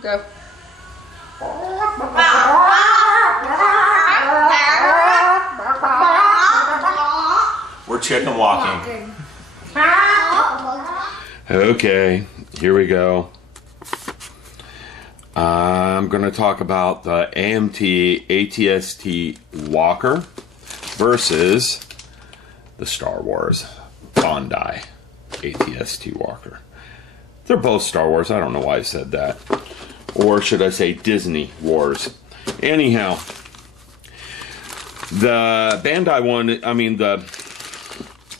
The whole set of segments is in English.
Go. We're chicken walking. Okay, here we go. I'm going to talk about the AMT AT-ST walker versus the Star Wars Bandai AT-ST walker. They're both Star Wars. I don't know why I said that. Or should I say Disney Wars. Anyhow, the Bandai one, I mean the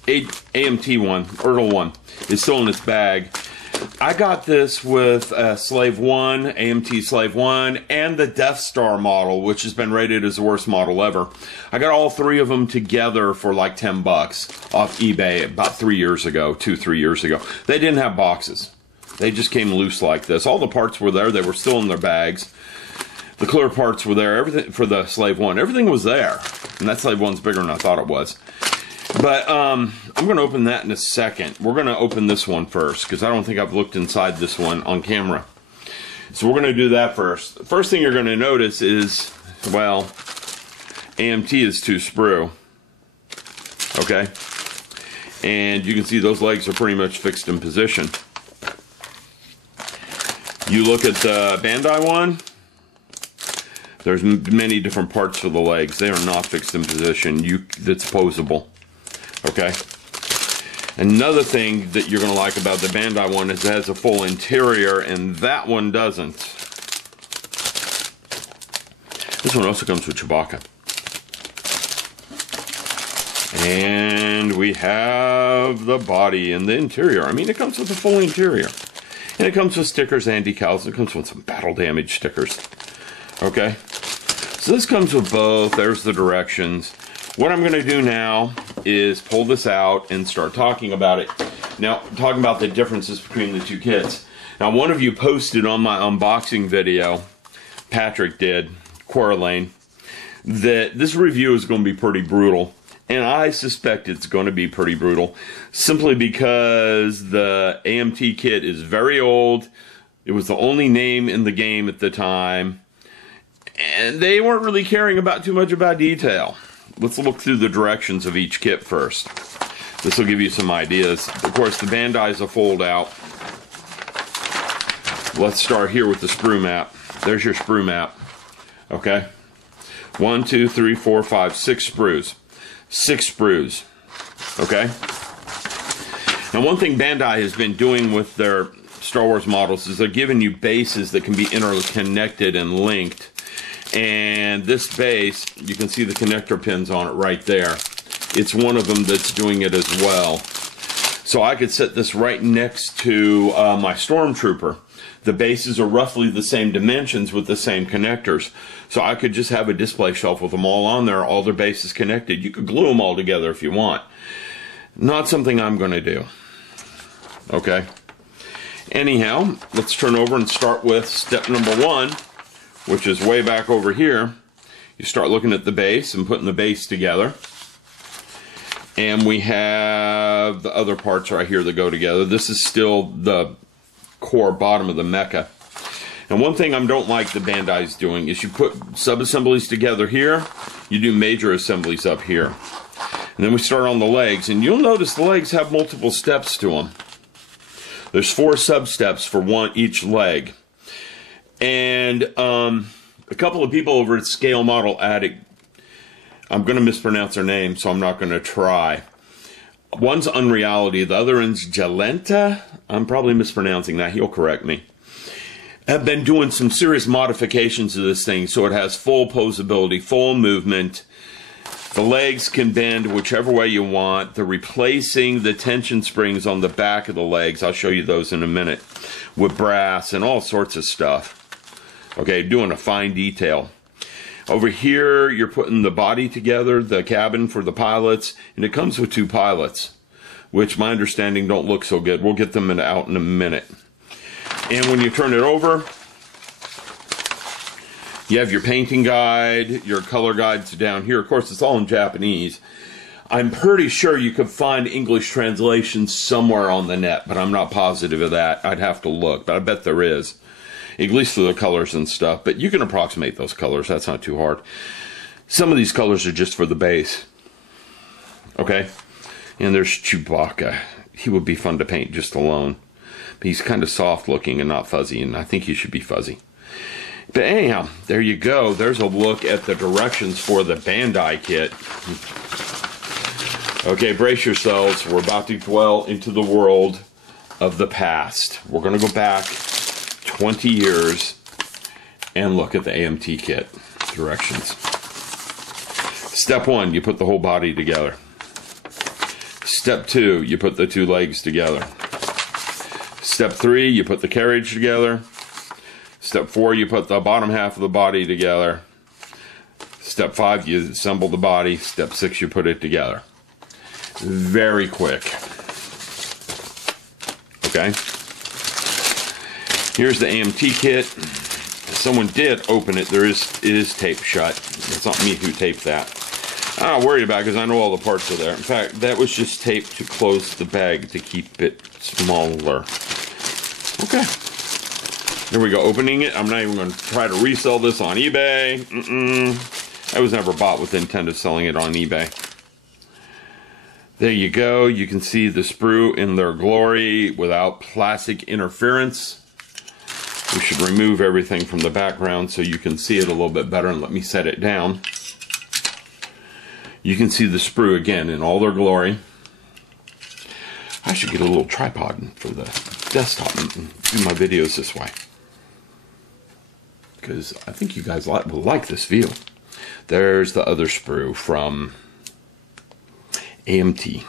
AMT one, ERTL one, is still in its bag. I got this with Slave 1, AMT Slave 1, and the Death Star model, which has been rated as the worst model ever. I got all three of them together for like 10 bucks off eBay about 3 years ago, 2-3 years ago. They didn't have boxes. They just came loose like this. All the parts were there. They were still in their bags. The clear parts were there. Everything for the Slave 1. Everything was there. And that Slave 1's bigger than I thought it was. But I'm going to open that in a second. We're going to open this one first because I don't think I've looked inside this one on camera. So we're going to do that first. The first thing you're going to notice is, well, AMT is 2 sprue. Okay? And you can see those legs are pretty much fixed in position. You look at the Bandai one, there's many different parts for the legs. They are not fixed in position. That's posable. Okay? Another thing that you're going to like about the Bandai one is it has a full interior, and that one doesn't. This one also comes with Chewbacca. And we have the body and the interior. I mean, it comes with a full interior. And it comes with stickers and decals. It comes with some battle damage stickers. Okay? So this comes with both. There's the directions. What I'm going to do now is pull this out and start talking about it. Now, talking about the differences between the two kits. Now, one of you posted on my unboxing video, Patrick did, Quarrelane, that this review is going to be pretty brutal. And I suspect it's going to be pretty brutal, simply because the AMT kit is very old. It was the only name in the game at the time. And they weren't really caring about too much about detail. Let's look through the directions of each kit first. This will give you some ideas. Of course, the Bandai is a fold out. Let's start here with the sprue map. There's your sprue map. Okay? 1, 2, 3, 4, 5, 6 sprues. 6 sprues. Okay? Now, one thing Bandai has been doing with their Star Wars models is they're giving you bases that can be interconnected and linked. And this base, you can see the connector pins on it right there. It's one of them that's doing it as well. So I could set this right next to my Stormtrooper. The bases are roughly the same dimensions with the same connectors. So I could just have a display shelf with them all on there, all their bases connected. You could glue them all together if you want. Not something I'm going to do. Okay? Anyhow, let's turn over and start with step number 1, which is way back over here. You start looking at the base and putting the base together. And we have the other parts right here that go together. This is still the core bottom of the mecha. And one thing I don't like the Bandai's doing is you put sub-assemblies together here, you do major assemblies up here. And then we start on the legs, and you'll notice the legs have multiple steps to them. There's 4 sub-steps for each leg. And a couple of people over at Scale Model Addict, I'm going to mispronounce their name, so I'm not going to try. One's Unreality, the other one's Jalenta. I'm probably mispronouncing that. He'll correct me. Have been doing some serious modifications to this thing so it has full posability, full movement. The legs can bend whichever way you want. They're replacing the tension springs on the back of the legs. I'll show you those in a minute. With brass and all sorts of stuff. Okay, doing a fine detail. Over here, you're putting the body together, the cabin for the pilots, and it comes with 2 pilots, which my understanding don't look so good. We'll get them out in a minute. And when you turn it over, you have your painting guide, your color guides down here. Of course, it's all in Japanese. I'm pretty sure you could find English translations somewhere on the net, but I'm not positive of that. I'd have to look, but I bet there is. at least for the colors and stuff, but you can approximate those colors. That's not too hard. Some of these colors are just for the base. Okay? And there's Chewbacca. He would be fun to paint just alone. But he's kind of soft looking and not fuzzy, and I think he should be fuzzy. But anyhow, there you go. There's a look at the directions for the Bandai kit. Okay, brace yourselves. We're about to dwell into the world of the past. We're going to go back 20 years and look at the AMT kit directions. Step 1, you put the whole body together. Step 2, you put the 2 legs together. Step 3, you put the carriage together. Step 4, you put the bottom half of the body together. Step 5, you assemble the body. Step 6, you put it together. Very quick. Okay? Here's the AMT kit. Someone did open it. It is taped shut. It's not me who taped that. I'm not worried about it because I know all the parts are there. In fact, that was just taped to close the bag to keep it smaller. Okay. There we go, opening it. I'm not even going to try to resell this on eBay. I was never bought with the intent of selling it on eBay. There you go. You can see the sprue in their glory without plastic interference. We should remove everything from the background so you can see it a little bit better, and let me set it down. You can see the sprue again in all their glory. I should get a little tripod for the desktop and do my videos this way, because I think you guys will like this view. There's the other sprue from AMT.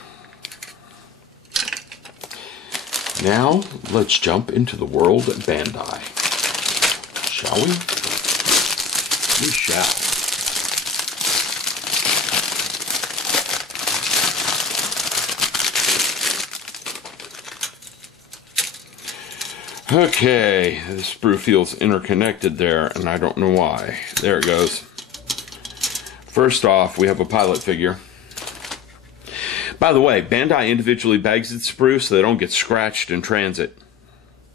Now, let's jump into the world of Bandai. Shall we? We shall. Okay, the sprue feels interconnected there, and I don't know why. There it goes. First off, we have a pilot figure. By the way, Bandai individually bags its sprue so they don't get scratched in transit.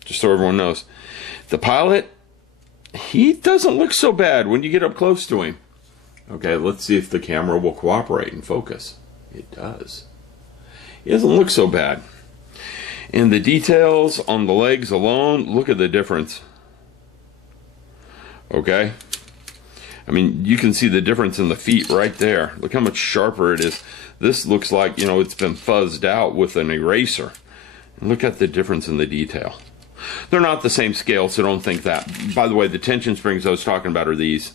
Just so everyone knows. The pilot, he doesn't look so bad when you get up close to him. Okay, let's see if the camera will cooperate and focus. It does. He doesn't look so bad. And the details on the legs alone, look at the difference. Okay? I mean, you can see the difference in the feet right there. Look how much sharper it is. This looks like, you know, it's been fuzzed out with an eraser. And look at the difference in the detail. They're not the same scale, so don't think that. By the way, the tension springs I was talking about are these.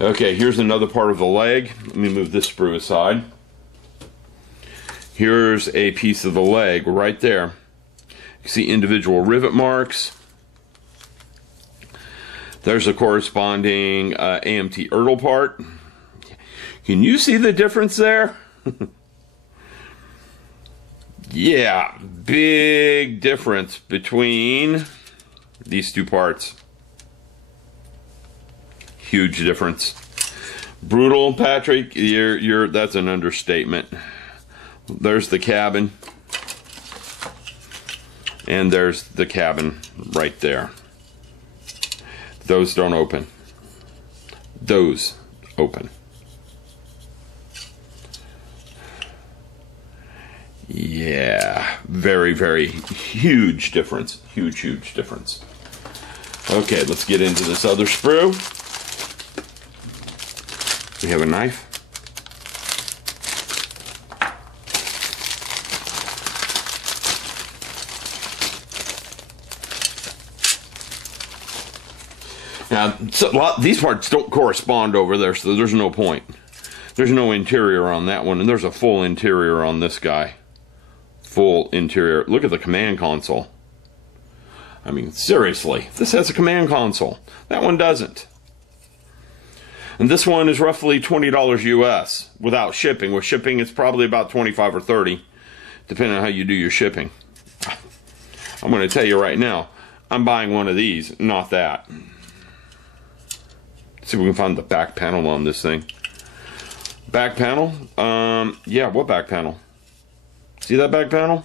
Okay, here's another part of the leg. Let me move this sprue aside. Here's a piece of the leg right there. You see individual rivet marks. There's a corresponding AMT ERTL part. Can you see the difference there? Yeah, big difference between these two parts. Huge difference. Brutal, Patrick. That's an understatement. There's the cabin. And there's the cabin right there. Those don't open. Those open. Yeah, very, very huge difference. Huge, huge difference. Okay, let's get into this other sprue. We have a knife. Now, these parts don't correspond over there, so there's no point. There's no interior on that one, and there's a full interior on this guy. Full interior. Look at the command console. I mean, seriously, this has a command console. That one doesn't. And this one is roughly $20 US without shipping. With shipping, it's probably about $25 or $30, depending on how you do your shipping. I'm going to tell you right now, I'm buying one of these, not that. See if we can find the back panel on this thing. Back panel? Yeah, what back panel? See that back panel?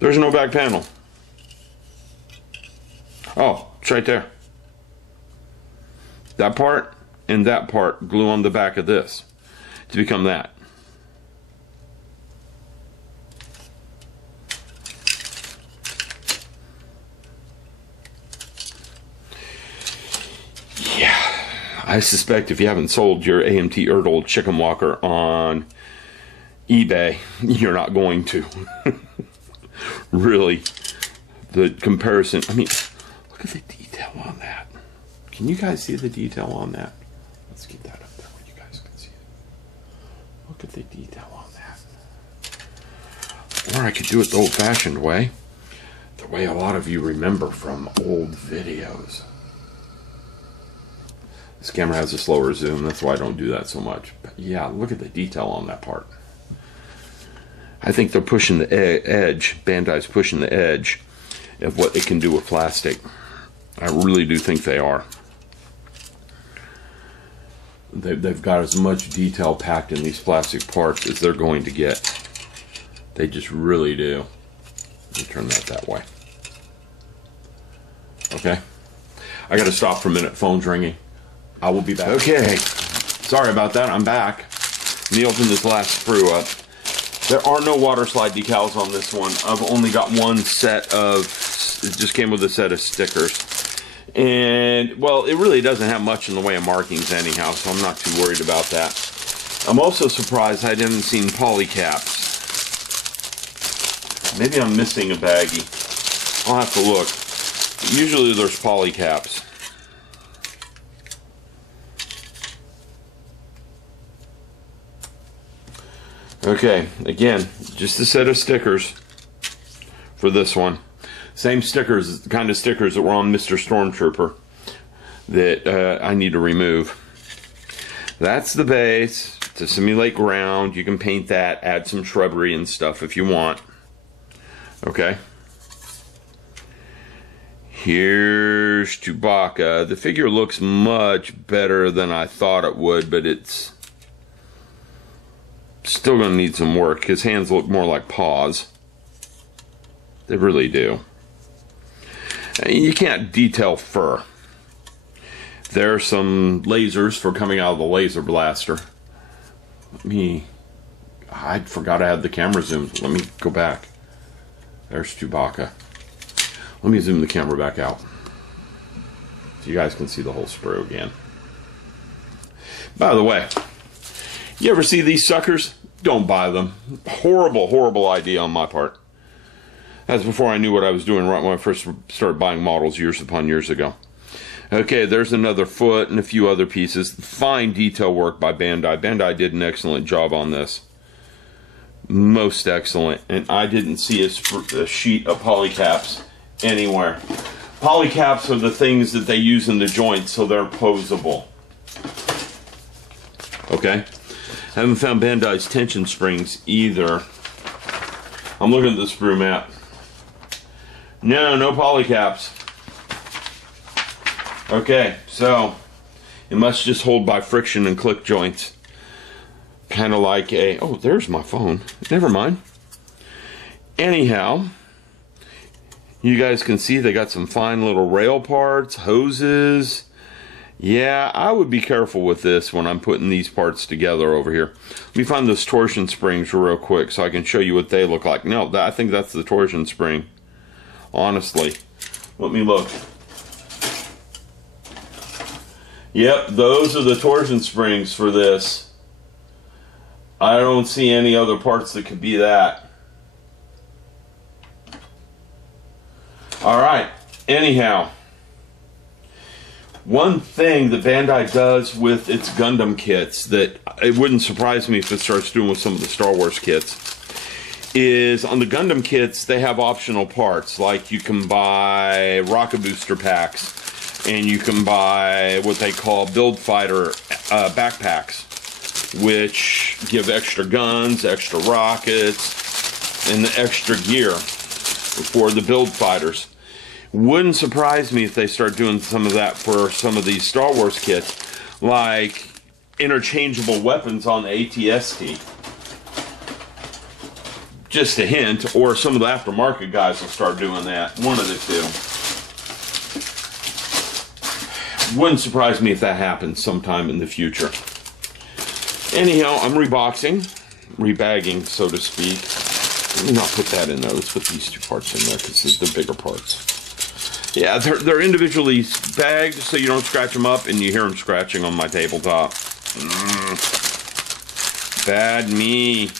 There's no back panel. Oh, it's right there. That part and that part glue on the back of this to become that. Yeah, I suspect if you haven't sold your AMT ERTL chicken walker on eBay, you're not going to. Really, the comparison, I mean, look at the detail on that. Can you guys see the detail on that? Let's get that up there where you guys can see it. Look at the detail on that. Or I could do it the old-fashioned way, the way a lot of you remember from old videos. This camera has a slower zoom, that's why I don't do that so much. But yeah, look at the detail on that part. I think they're pushing the edge, Bandai's pushing the edge of what it can do with plastic. I really do think they are. They've got as much detail packed in these plastic parts as they're going to get. They just really do. Let me turn that way. Okay. I gotta stop for a minute, phone's ringing. I will be back. Okay. Sorry about that, I'm back. Let me open this last sprue up. There are no water slide decals on this one. I've only got one set of, it just came with a set of stickers. And, well, it really doesn't have much in the way of markings anyhow, so I'm not too worried about that. I'm also surprised I didn't see poly caps. Maybe I'm missing a baggie. I'll have to look. Usually there's poly caps. Okay, again, just a set of stickers for this one. Same stickers, the kind of stickers that were on Mr. Stormtrooper that I need to remove. That's the base to simulate ground. You can paint that, add some shrubbery and stuff if you want. Okay. Here's Chewbacca. The figure looks much better than I thought it would, but it's still going to need some work. His hands look more like paws. They really do. You can't detail fur. There are some lasers for coming out of the laser blaster. I forgot I had the camera zoomed. Let me go back. There's Chewbacca. Let me zoom the camera back out so you guys can see the whole sprue again. By the way, you ever see these suckers? Don't buy them. Horrible, horrible idea on my part. That's before I knew what I was doing right when I first started buying models years upon years ago. Okay, there's another foot and a few other pieces. Fine detail work by Bandai. Bandai did an excellent job on this. Most excellent. And I didn't see a sheet of polycaps anywhere. Polycaps are the things that they use in the joints so they're posable. Okay? I haven't found Bandai's tension springs either. I'm looking at the sprue map. No polycaps. Okay, so it must just hold by friction and click joints. Kind of like a, oh, there's my phone. Never mind. Anyhow, you guys can see they got some fine little rail parts, hoses. Yeah, I would be careful with this when I'm putting these parts together over here. Let me find those torsion springs real quick so I can show you what they look like. No, I think that's the torsion spring. Honestly. Let me look. Yep, those are the torsion springs for this. I don't see any other parts that could be that. Alright, anyhow. One thing that Bandai does with its Gundam kits that it wouldn't surprise me if it starts doing with some of the Star Wars kits is on the Gundam kits they have optional parts, like you can buy rocket booster packs and you can buy what they call build fighter backpacks, which give extra guns, extra rockets, and the extra gear for the build fighters. Wouldn't surprise me if they start doing some of that for some of these Star Wars kits, like interchangeable weapons on the AT-ST. Just a hint, or some of the aftermarket guys will start doing that. One of the two. Wouldn't surprise me if that happens sometime in the future. Anyhow, I'm reboxing, rebagging, so to speak. Let me not put that in there. Let's put these two parts in there because they're bigger parts. Yeah, they're individually bagged so you don't scratch them up, and you hear them scratching on my tabletop. Bad me.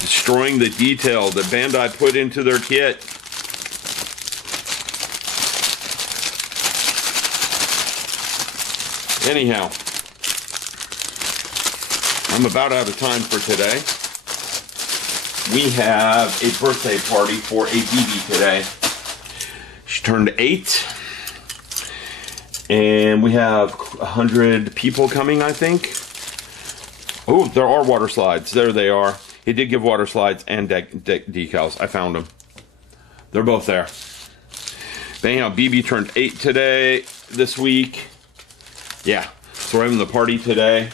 Destroying the detail that Bandai put into their kit. Anyhow, I'm about out of time for today. We have a birthday party for a BB today. She turned 8. And we have 100 people coming, I think. Oh, there are water slides. There they are. He did give water slides and decals. I found them. They're both there. But anyhow, BB turned 8 today, this week. Yeah, so we're having the party today.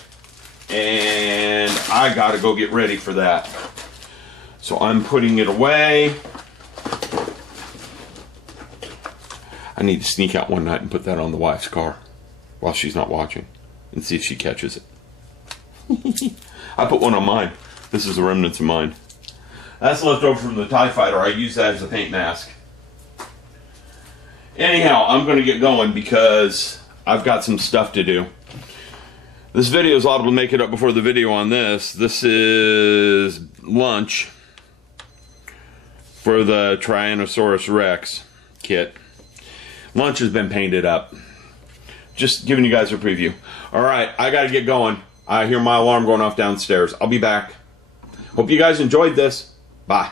And I gotta go get ready for that. So I'm putting it away. I need to sneak out one night and put that on the wife's car while she's not watching and see if she catches it. I put one on mine. This is the remnants of mine. That's left over from the TIE Fighter. I use that as a paint mask. Anyhow, I'm going to get going because I've got some stuff to do. This video is liable to make it up before the video on this. This is lunch for the Tyrannosaurus Rex kit. Lunch has been painted up. Just giving you guys a preview. Alright, I gotta get going. I hear my alarm going off downstairs. I'll be back. Hope you guys enjoyed this. Bye.